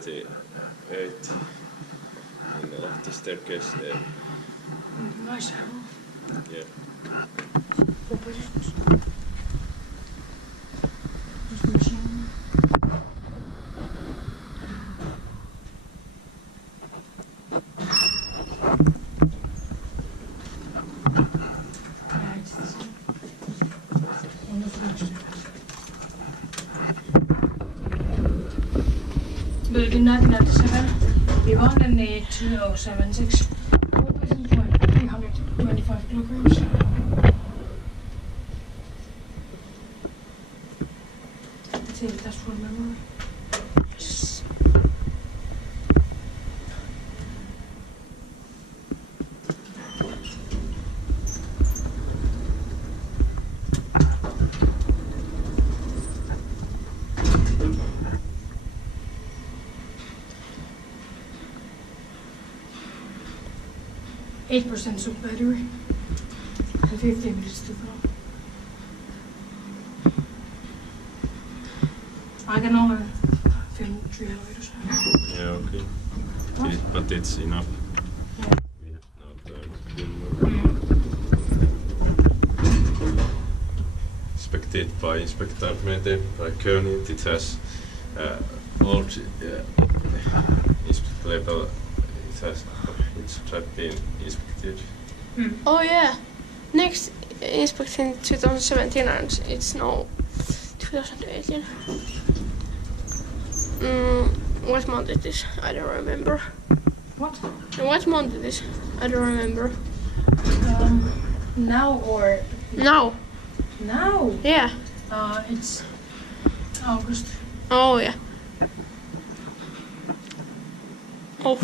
38 in the Lahti staircase there. Nice. Yeah. Building 1997, beyond an 8076, weighing 325 kilograms. Let's see if that's from memory. Yes. %% sub battery and 15 minutes to go. I can only film 3 elevators. Yeah, okay. But it's enough. Yeah. We have now turned film. Inspected by Inspecta by Kone. It has old label. It has been inspected. Oh yeah. Next inspection 2017 and it's now 2018. What month it is? I don't remember. What? What month it is? I don't remember. Now or? Now. Now? Yeah. It's August. Oh yeah. Oh.